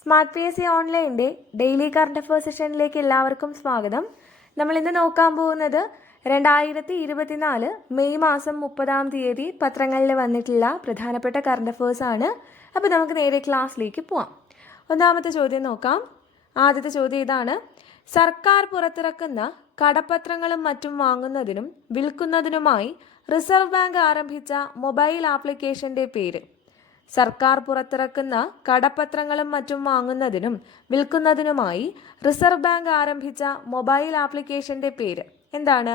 Smart P S C ഓൺലൈന്റെ daily current affairs സെഷനിലേക്ക് എല്ലാവർക്കും സ്വാഗതം. നമ്മൾ ഇന്ന് നോക്കാൻ പോകുന്നത് രണ്ടായിരത്തി ഇരുപത്തിനാല് മെയ് മാസം മുപ്പതാം തീയതി പത്രങ്ങളിൽ വന്നിട്ടുള്ള പ്രധാനപ്പെട്ട കറണ്ട് അഫയേഴ്സ് ആണ്. അപ്പോൾ നമുക്ക് നേരെ ക്ലാസ്സിലേക്ക് പോവാം. ഒന്നാമത്തെ ചോദ്യം നോക്കാം. ആദ്യത്തെ ചോദ്യം ഇതാണ്. സർക്കാർ പുറത്തിറക്കുന്ന കടപ്പത്രങ്ങളും മറ്റും വാങ്ങുന്നതിനും വിൽക്കുന്നതിനുമായി റിസർവ് ബാങ്ക് ആരംഭിച്ച മൊബൈൽ ആപ്ലിക്കേഷന്റെ പേര്. സർക്കാർ പുറത്തിറക്കുന്ന കടപ്പത്രങ്ങളും മറ്റും വാങ്ങുന്നതിനും വിൽക്കുന്നതിനുമായി റിസർവ് ബാങ്ക് ആരംഭിച്ച മൊബൈൽ ആപ്ലിക്കേഷന്റെ പേര് എന്താണ്?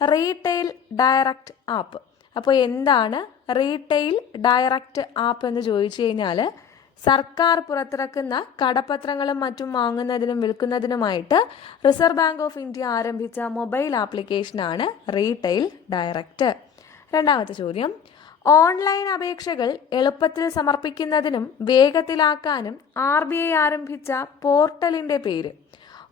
Retail direct app. അപ്പോൾ എന്താണ് റീറ്റെയിൽ ഡയറക്റ്റ് ആപ്പ് എന്ന് ചോദിച്ചു കഴിഞ്ഞാൽ സർക്കാർ പുറത്തിറക്കുന്ന കടപ്പത്രങ്ങളും മറ്റും വാങ്ങുന്നതിനും വിൽക്കുന്നതിനുമായിട്ട് റിസർവ് ബാങ്ക് ഓഫ് ഇന്ത്യ ആരംഭിച്ച മൊബൈൽ ആപ്ലിക്കേഷനാണ് റീറ്റെയിൽ ഡയറക്റ്റ് രണ്ടാമത്തെ ചോദ്യം. ഓൺലൈൻ അപേക്ഷകൾ എളുപ്പത്തിൽ സമർപ്പിക്കുന്നതിനും വേഗത്തിലാക്കാനും ആർ ബി ഐ ആരംഭിച്ച പോർട്ടലിന്റെ പേര്.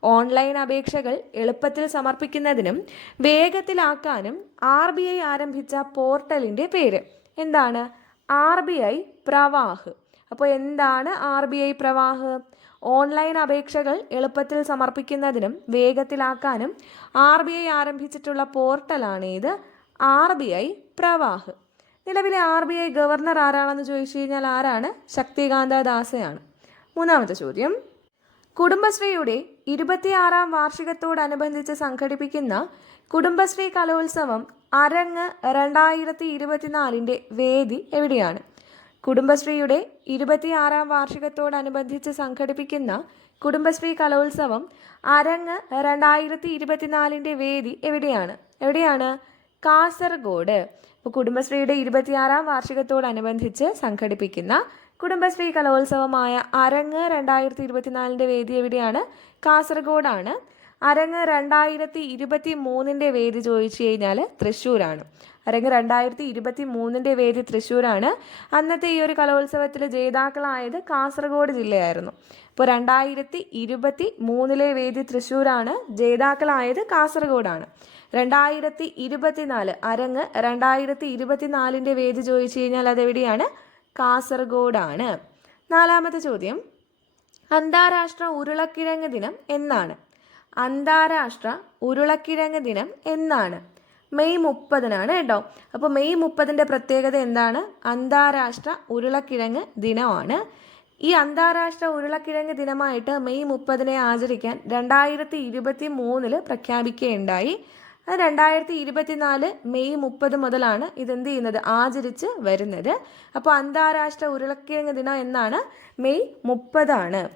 ഓൺലൈൻ അപേക്ഷകൾ എളുപ്പത്തിൽ സമർപ്പിക്കുന്നതിനും വേഗത്തിലാക്കാനും ആർ ബി ഐ ആരംഭിച്ച പോർട്ടലിന്റെ പേര്. എന്താണ്? R B I Pravaah. അപ്പോൾ എന്താണ് R B I Pravaah? Online അപേക്ഷകൾ എളുപ്പത്തിൽ സമർപ്പിക്കുന്നതിനും വേഗത്തിലാക്കാനും ആർ ബി ഐ ആരംഭിച്ചിട്ടുള്ള പോർട്ടലാണ് ഇത് ആർ ബി ഐ പ്രവാഹ്. നിലവിലെ ആർ ബി ഐ ഗവർണർ ആരാണെന്ന് ചോദിച്ചു കഴിഞ്ഞാൽ ആരാണ്? ശക്തികാന്ത ദാസയാണ്. മൂന്നാമത്തെ ചോദ്യം. കുടുംബശ്രീയുടെ ഇരുപത്തിയാറാം വാർഷികത്തോടനുബന്ധിച്ച് സംഘടിപ്പിക്കുന്ന കുടുംബശ്രീ കലോത്സവം അരങ്ങ് രണ്ടായിരത്തി ഇരുപത്തിനാലിന്റെ വേദി എവിടെയാണ്? കുടുംബശ്രീയുടെ ഇരുപത്തിയാറാം വാർഷികത്തോടനുബന്ധിച്ച് സംഘടിപ്പിക്കുന്ന കുടുംബശ്രീ കലോത്സവം അരങ്ങ് രണ്ടായിരത്തി ഇരുപത്തിനാലിന്റെ വേദി എവിടെയാണ്? എവിടെയാണ്? കാസർഗോഡ്. ഇപ്പോൾ കുടുംബശ്രീയുടെ ഇരുപത്തിയാറാം വാർഷികത്തോടനുബന്ധിച്ച് സംഘടിപ്പിക്കുന്ന കുടുംബശ്രീ കലോത്സവമായ അരങ്ങ് രണ്ടായിരത്തി ഇരുപത്തിനാലിന്റെ വേദി എവിടെയാണ്? കാസർഗോഡാണ്. അരങ്ങ് രണ്ടായിരത്തി ഇരുപത്തി മൂന്നിന്റെ വേദി ചോദിച്ചു കഴിഞ്ഞാൽ തൃശ്ശൂരാണ്. അരങ്ങ് രണ്ടായിരത്തി ഇരുപത്തി മൂന്നിന്റെ വേദി തൃശ്ശൂരാണ്. അന്നത്തെ ഈ ഒരു കലോത്സവത്തിൽ ജേതാക്കളായത് കാസർഗോഡ് ജില്ലയായിരുന്നു. ഇപ്പോൾ രണ്ടായിരത്തി ഇരുപത്തി മൂന്നിലെ വേദി തൃശ്ശൂരാണ്. ജേതാക്കളായത് കാസർഗോഡാണ്. രണ്ടായിരത്തി ഇരുപത്തിനാല് അരങ്ങ് രണ്ടായിരത്തി ഇരുപത്തിനാലിന്റെ വേദി ചോദിച്ചു കഴിഞ്ഞാൽ അതെവിടെയാണ്? കാസർഗോഡാണ്. നാലാമത്തെ ചോദ്യം. അന്താരാഷ്ട്ര ഉരുളക്കിഴങ്ങ് ദിനം എന്നാണ്. അന്താരാഷ്ട്ര ഉരുളക്കിഴങ്ങ് ദിനം എന്നാണ്. മെയ് മുപ്പതിനാണ് കേട്ടോ. അപ്പോൾ മെയ് മുപ്പതിന്റെ പ്രത്യേകത എന്താണ്? അന്താരാഷ്ട്ര ഉരുളക്കിഴങ്ങ് ദിനമാണ്. ഈ അന്താരാഷ്ട്ര ഉരുളക്കിഴങ്ങ് ദിനമായിട്ട് മെയ് മുപ്പതിനെ ആചരിക്കാൻ രണ്ടായിരത്തി ഇരുപത്തി മൂന്നിൽ പ്രഖ്യാപിക്കുകയുണ്ടായി. അത് രണ്ടായിരത്തി ഇരുപത്തിനാല് മെയ് മുപ്പത് മുതലാണ് ഇതെന്ത് ചെയ്യുന്നത്? ആചരിച്ച് വരുന്നത്. അപ്പോൾ അന്താരാഷ്ട്ര ഉരുളക്കിഴങ്ങ് ദിനം എന്നാണ് മെയ് മുപ്പതാണ്.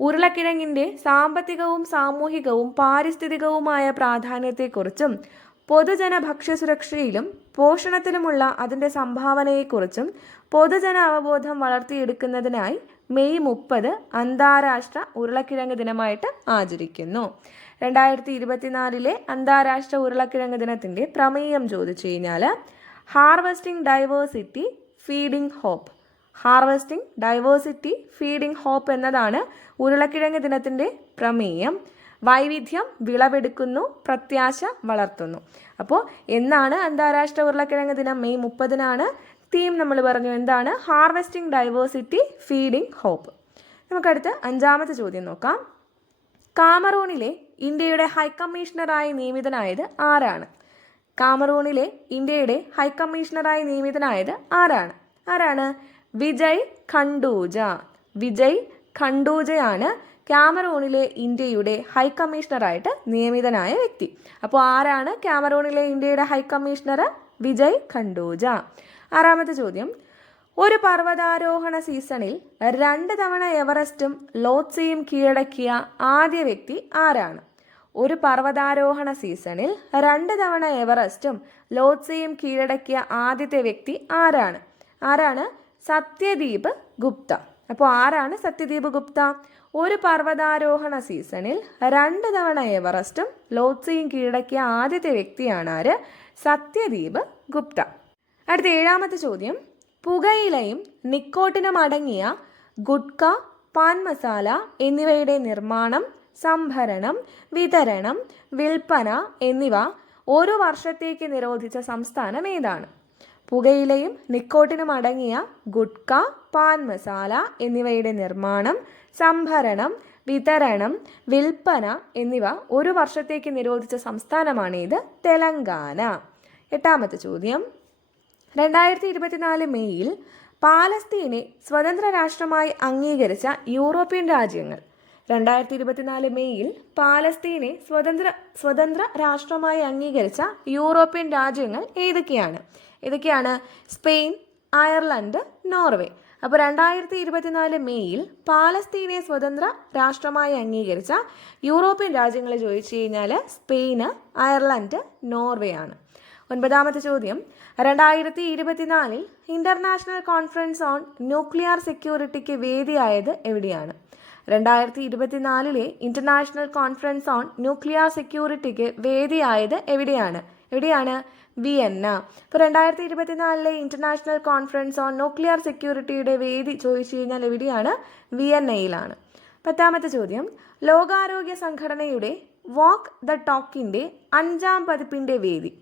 ഉരുളക്കിഴങ്ങിന്റെ സാമ്പത്തികവും സാമൂഹികവും പാരിസ്ഥിതികവുമായ പ്രാധാന്യത്തെക്കുറിച്ചും പൊതുജന ഭക്ഷ്യസുരക്ഷയിലും പോഷണത്തിലുമുള്ള അതിന്റെ സംഭാവനയെക്കുറിച്ചും പൊതുജന അവബോധം വളർത്തിയെടുക്കുന്നതിനായി മെയ് മുപ്പത് അന്താരാഷ്ട്ര ഉരുളക്കിഴങ്ങ് ദിനമായിട്ട് ആചരിക്കുന്നു. രണ്ടായിരത്തി ഇരുപത്തിനാലിലെ അന്താരാഷ്ട്ര ഉരുളക്കിഴങ്ങ് ദിനത്തിന്റെ പ്രമേയം ചോദിച്ചു കഴിഞ്ഞാൽ harvesting diversity feeding hope. Harvesting diversity feeding hope എന്നതാണ് ഉരുളക്കിഴങ്ങ് ദിനത്തിന്റെ പ്രമേയം. വൈവിധ്യം വിളവെടുക്കുന്നു പ്രത്യാശ വളർത്തുന്നു. അപ്പോൾ എന്നാണ് അന്താരാഷ്ട്ര ഉരുളക്കിഴങ്ങ് ദിനം? മെയ് മുപ്പതിനാണ്. തീം നമ്മൾ പറഞ്ഞു എന്താണ്? Harvesting diversity feeding hope. നമുക്കടുത്ത് അഞ്ചാമത്തെ ചോദ്യം നോക്കാം. കാമറൂണിലെ ഇന്ത്യയുടെ ഹൈക്കമ്മീഷണറായി നിയമിതനായത് ആരാണ്? കാമറൂണിലെ ഇന്ത്യയുടെ ഹൈക്കമ്മീഷണറായി നിയമിതനായത് ആരാണ്? ആരാണ്? വിജയ് ഖണ്ടൂജ വിജയ് ഖണ്ടൂജയാണ് ക്യാമറൂണിലെ ഇന്ത്യയുടെ ഹൈക്കമ്മീഷണറായിട്ട് നിയമിതനായ വ്യക്തി. അപ്പോൾ ആരാണ് ക്യാമറൂണിലെ ഇന്ത്യയുടെ ഹൈക്കമ്മീഷണർ വിജയ് ഖണ്ടൂജ ആറാമത്തെ ചോദ്യം. ഒരു പർവതാരോഹണ സീസണിൽ രണ്ട് തവണ എവറസ്റ്റും ലോത്സയും കീഴടക്കിയ ആദ്യ വ്യക്തി ആരാണ്? ഒരു പർവതാരോഹണ സീസണിൽ രണ്ട് തവണ എവറസ്റ്റും ലോത്സയും കീഴടക്കിയ ആദ്യത്തെ വ്യക്തി ആരാണ്? ആരാണ് സത്യദീപ് ഗുപ്ത. അപ്പോൾ ആരാണ് സത്യദീപ് ഗുപ്ത? ഒരു പർവതാരോഹണ സീസണിൽ രണ്ട് തവണ എവറസ്റ്റും ലോത്സയും കീഴടക്കിയ ആദ്യത്തെ വ്യക്തിയാണ് ആര്? സത്യദീപ് ഗുപ്ത. അടുത്ത ഏഴാമത്തെ ചോദ്യം. പുകയിലയും നിക്കോട്ടിനും അടങ്ങിയ ഗുഡ്ക പാൻ മസാല എന്നിവയുടെ നിർമ്മാണം സംഭരണം വിതരണം വിൽപ്പന എന്നിവ ഒരു വർഷത്തേക്ക് നിരോധിച്ച സംസ്ഥാനം ഏതാണ്? പുകയിലയും നിക്കോട്ടിനും അടങ്ങിയ ഗുഡ്ക പാൻ മസാല എന്നിവയുടെ നിർമ്മാണം സംഭരണം വിതരണം വിൽപ്പന എന്നിവ ഒരു വർഷത്തേക്ക് നിരോധിച്ച സംസ്ഥാനമാണ് ഇത് തെലങ്കാന. എട്ടാമത്തെ ചോദ്യം. രണ്ടായിരത്തി ഇരുപത്തിനാല് മെയ്യിൽ പാലസ്തീനെ സ്വതന്ത്ര രാഷ്ട്രമായി അംഗീകരിച്ച യൂറോപ്യൻ രാജ്യങ്ങൾ. രണ്ടായിരത്തി ഇരുപത്തിനാല് മെയ്യിൽ പാലസ്തീനെ സ്വതന്ത്ര സ്വതന്ത്ര രാഷ്ട്രമായി അംഗീകരിച്ച യൂറോപ്യൻ രാജ്യങ്ങൾ ഏതൊക്കെയാണ്? ഏതൊക്കെയാണ് സ്പെയിൻ അയർലൻഡ് നോർവേ. അപ്പോൾ രണ്ടായിരത്തി ഇരുപത്തിനാല് മെയ്യിൽ പാലസ്തീനെ സ്വതന്ത്ര രാഷ്ട്രമായി അംഗീകരിച്ച യൂറോപ്യൻ രാജ്യങ്ങളെ ചോദിച്ചു കഴിഞ്ഞാൽ സ്പെയിന് അയർലൻഡ് നോർവേ ആണ്. ഒൻപതാമത്തെ ചോദ്യം. രണ്ടായിരത്തി ഇരുപത്തിനാലിൽ ഇന്റർനാഷണൽ കോൺഫറൻസ് ഓൺ ന്യൂക്ലിയർ സെക്യൂരിറ്റിക്ക് വേദിയായത് എവിടെയാണ്? രണ്ടായിരത്തി ഇരുപത്തിനാലിലെ ഇന്റർനാഷണൽ കോൺഫറൻസ് ഓൺ ന്യൂക്ലിയർ സെക്യൂരിറ്റിക്ക് വേദിയായത് എവിടെയാണ്? എവിടെയാണ് വിയന്ന. ഇപ്പോൾ രണ്ടായിരത്തി ഇരുപത്തിനാലിലെ ഇന്റർനാഷണൽ കോൺഫറൻസ് ഓൺ ന്യൂക്ലിയർ സെക്യൂരിറ്റിയുടെ വേദി ചോദിച്ചു കഴിഞ്ഞാൽ എവിടെയാണ്? വിയന്നയിലാണ്. പത്താമത്തെ ചോദ്യം. ലോകാരോഗ്യ സംഘടനയുടെ വാക്ക് ദ ടോക്കിന്റെ അഞ്ചാം പതിപ്പിന്റെ വേദി.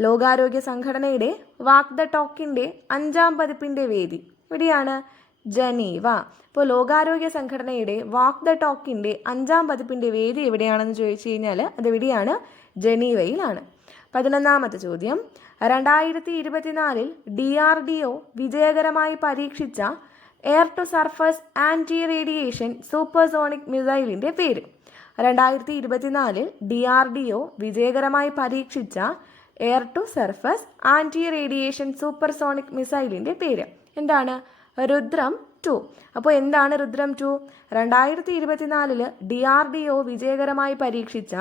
ലോകാരോഗ്യ സംഘടനയുടെ വാക്ക് ദ ടോക്കിന്റെ അഞ്ചാം പതിപ്പിന്റെ വേദി എവിടെയാണ്? ജനീവ. ഇപ്പോൾ ലോകാരോഗ്യ സംഘടനയുടെ വാക്ക് ദ ടോക്കിന്റെ അഞ്ചാം പതിപ്പിന്റെ വേദി എവിടെയാണെന്ന് ചോദിച്ചു കഴിഞ്ഞാൽ അത് എവിടെയാണ് ജനീവയിലാണ്. പതിനൊന്നാമത്തെ ചോദ്യം. രണ്ടായിരത്തി ഇരുപത്തിനാലിൽ ഡി ആർ ഡി ഒ വിജയകരമായി പരീക്ഷിച്ച air to surface anti radiation supersonic മിസൈലിന്റെ പേര്. രണ്ടായിരത്തി ഇരുപത്തിനാലിൽ ഡി ആർ ഡി ഒ വിജയകരമായി പരീക്ഷിച്ച air to surface anti radiation supersonic മിസൈലിന്റെ പേര്. എന്താണ്? രുദ്രം ടു. അപ്പോൾ എന്താണ് രുദ്രം ടു? രണ്ടായിരത്തി ഇരുപത്തിനാലിൽ ഡി ആർ ഡി ഒ വിജയകരമായി പരീക്ഷിച്ച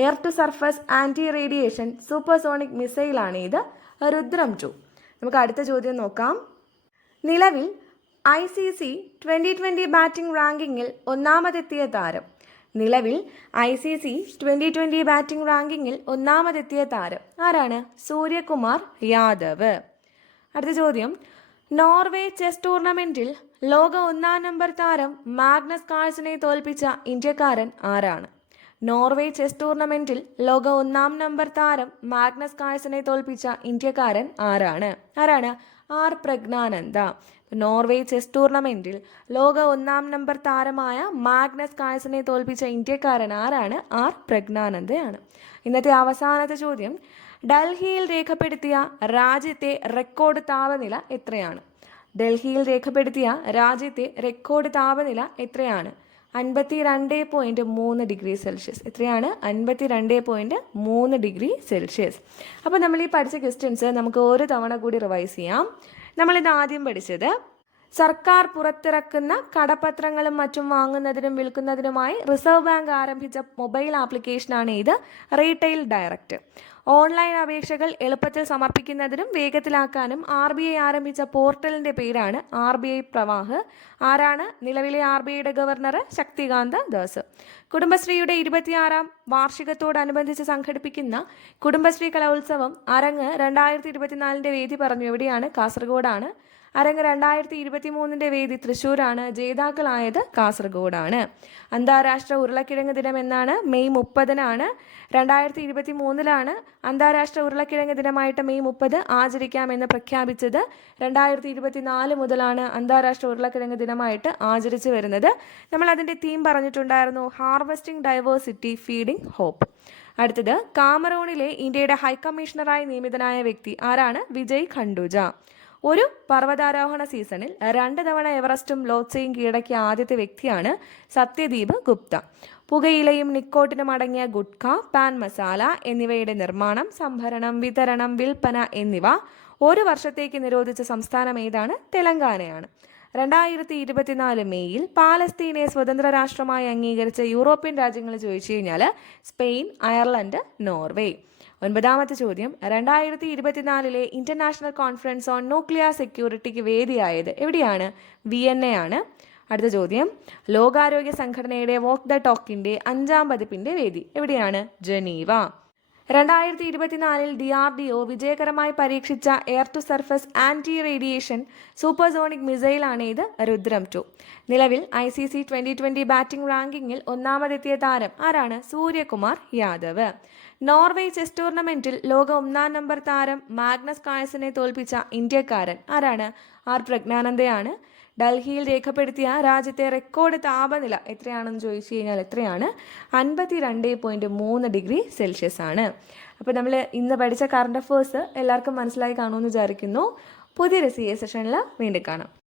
air to surface anti radiation supersonic മിസൈലാണ് ഇത് രുദ്രം ടു. നമുക്ക് അടുത്ത ചോദ്യം നോക്കാം. നിലവിൽ I C C twenty twenty batting റാങ്കിങ്ങിൽ ഒന്നാമതെത്തിയ താരം. നിലവിൽ I C C twenty twenty batting റാങ്കിങ്ങിൽ ഒന്നാമതെത്തിയ താരം ആരാണ്? സൂര്യകുമാർ യാദവ്. അടുത്ത ചോദ്യം. നോർവേ ചെസ് ടൂർണമെന്റിൽ ലോക ഒന്നാം നമ്പർ താരം മാഗ്നസ് കാഴ്സിനെ തോൽപ്പിച്ച ഇന്ത്യക്കാരൻ ആരാണ്? നോർവേ ചെസ് ടൂർണമെന്റിൽ ലോക ഒന്നാം നമ്പർ താരം മാഗ്നസ് കായസനെ തോൽപ്പിച്ച ഇന്ത്യക്കാരൻ ആരാണ്? ആരാണ്? ആർ പ്രജ്ഞാനന്ദ. നോർവേ ചെസ് ടൂർണമെന്റിൽ ലോക ഒന്നാം നമ്പർ താരമായ മാഗ്നസ് കായസനെ തോൽപ്പിച്ച ഇന്ത്യക്കാരൻ ആരാണ്? ആർ പ്രജ്ഞാനന്ദയാണ്. ഇന്നത്തെ അവസാനത്തെ ചോദ്യം. ഡൽഹിയിൽ രേഖപ്പെടുത്തിയ രാജ്യത്തെ റെക്കോർഡ് താപനില എത്രയാണ്? ഡൽഹിയിൽ രേഖപ്പെടുത്തിയ രാജ്യത്തെ റെക്കോർഡ് താപനില എത്രയാണ്? അൻപത്തി രണ്ട് പോയിന്റ് മൂന്ന് ഡിഗ്രി സെൽഷ്യസ് എത്രയാണ് അൻപത്തി രണ്ട് പോയിന്റ് മൂന്ന് ഡിഗ്രി സെൽഷ്യസ് അപ്പോൾ നമ്മൾ ഈ പഠിച്ച ക്വസ്റ്റ്യൻസ് നമുക്ക് ഒരു തവണ കൂടി റിവൈസ് ചെയ്യാം. നമ്മളിത് ആദ്യം പഠിച്ചത് സർക്കാർ പുറത്തിറക്കുന്ന കടപത്രങ്ങളും മറ്റും വാങ്ങുന്നതിനും വിൽക്കുന്നതിനുമായി റിസർവ് ബാങ്ക് ആരംഭിച്ച മൊബൈൽ ആപ്ലിക്കേഷനാണ് ഇത് റീറ്റെയിൽ ഡയറക്റ്റ് ഓൺലൈൻ അപേക്ഷകൾ എളുപ്പത്തിൽ സമർപ്പിക്കുന്നതിനും വേഗത്തിലാക്കാനും ആർ ബി ഐ ആരംഭിച്ച പോർട്ടലിന്റെ പേരാണ് ആർ ബി ഐ പ്രവാഹ്. ആരാണ്? നിലവിലെ ആർ ബി ഐയുടെ ഗവർണർ ശക്തികാന്ത ദാസ്. കുടുംബശ്രീയുടെ ഇരുപത്തിയാറാം വാർഷികത്തോടനുബന്ധിച്ച് സംഘടിപ്പിക്കുന്ന കുടുംബശ്രീ കലോത്സവം അരങ്ങ് രണ്ടായിരത്തി ഇരുപത്തിനാലിന്റെ വേദി പറഞ്ഞു. എവിടെയാണ്? കാസർഗോഡാണ്. അരങ്ങ് രണ്ടായിരത്തി ഇരുപത്തി മൂന്നിന്റെ വേദി തൃശ്ശൂരാണ് ജേതാക്കളായത് കാസർഗോഡാണ്. അന്താരാഷ്ട്ര ഉരുളക്കിഴങ്ങ് ദിനം എന്നാണ് മെയ് മുപ്പതിനാണ്. രണ്ടായിരത്തി ഇരുപത്തി മൂന്നിലാണ് അന്താരാഷ്ട്ര ഉരുളക്കിഴങ്ങ് ദിനമായിട്ട് മെയ് മുപ്പത് ആചരിക്കാമെന്ന് പ്രഖ്യാപിച്ചത്. രണ്ടായിരത്തി ഇരുപത്തി നാല് മുതലാണ് അന്താരാഷ്ട്ര ഉരുളക്കിഴങ്ങ് ദിനമായിട്ട് ആചരിച്ചു വരുന്നത്. നമ്മൾ അതിന്റെ തീം പറഞ്ഞിട്ടുണ്ടായിരുന്നു. ഹാർവെസ്റ്റിംഗ് ഡൈവേഴ്സിറ്റി ഫീഡിംഗ് ഹോപ്പ് അടുത്തത് കാമറൂണിലെ ഇന്ത്യയുടെ ഹൈക്കമ്മീഷണറായി നിയമിതനായ വ്യക്തി ആരാണ്? വിജയ് ഖണ്ഡുജ. ഒരു പർവതാരോഹണ സീസണിൽ രണ്ട് തവണ എവറസ്റ്റും ലോത്സയും കീഴടക്കിയ ആദ്യത്തെ വ്യക്തിയാണ് സത്യദീപ് ഗുപ്ത. പുകയിലയും നിക്കോട്ടിനും അടങ്ങിയ ഗുഡ്ക പാൻ മസാല എന്നിവയുടെ നിർമ്മാണം സംഭരണം വിതരണം വിൽപ്പന എന്നിവ ഒരു വർഷത്തേക്ക് നിരോധിച്ച സംസ്ഥാനം ഏതാണ്? തെലങ്കാനയാണ്. രണ്ടായിരത്തി ഇരുപത്തിനാല് മെയ്യിൽ പാലസ്തീനെ സ്വതന്ത്ര രാഷ്ട്രമായി അംഗീകരിച്ച യൂറോപ്യൻ രാജ്യങ്ങൾ ചോദിച്ചു കഴിഞ്ഞാൽ സ്പെയിൻ അയർലൻഡ് നോർവേ. ഒൻപതാമത്തെ ചോദ്യം. രണ്ടായിരത്തി ഇരുപത്തിനാലിലെ ഇന്റർനാഷണൽ കോൺഫറൻസ് ഓൺ ന്യൂക്ലിയർ സെക്യൂരിറ്റിക്ക് വേദിയായത് എവിടെയാണ്? വിയന്ന ആണ് അടുത്ത ചോദ്യം. ലോകാരോഗ്യ സംഘടനയുടെ വോക്ക് ദ ടോക്കിന്റെ അഞ്ചാം പതിപ്പിന്റെ വേദി എവിടെയാണ്? ജനീവ. രണ്ടായിരത്തി ഇരുപത്തിനാലിൽ ഡി ആർ ഡി ഒ വിജയകരമായി പരീക്ഷിച്ച air to surface anti radiation supersonic മിസൈലാണ് ഇത് രുദ്രം ടു നിലവിൽ I C C twenty twenty batting റാങ്കിങ്ങിൽ ഒന്നാമതെത്തിയ താരം ആരാണ്? സൂര്യകുമാർ യാദവ്. നോർവേ ചെസ് ടൂർണമെന്റിൽ ലോക ഒന്നാം നമ്പർ താരം മാഗ്നസ് കായസിനെ തോൽപ്പിച്ച ഇന്ത്യക്കാരൻ ആരാണ്? ആർ പ്രജ്ഞാനന്ദയാണ്. ഡൽഹിയിൽ രേഖപ്പെടുത്തിയ രാജ്യത്തെ റെക്കോർഡ് താപനില എത്രയാണെന്ന് ചോദിച്ചു കഴിഞ്ഞാൽ എത്രയാണ്? അൻപത്തി രണ്ട് പോയിന്റ് മൂന്ന് ഡിഗ്രി സെൽഷ്യസ് ആണ്. അപ്പോൾ നമ്മൾ ഇന്ന് പഠിച്ച കറണ്ട് അഫേഴ്സ് എല്ലാവർക്കും മനസ്സിലായി കാണുമെന്ന് വിചാരിക്കുന്നു. പുതിയൊരു സി എ സെഷനിൽ വീണ്ടും കാണാം.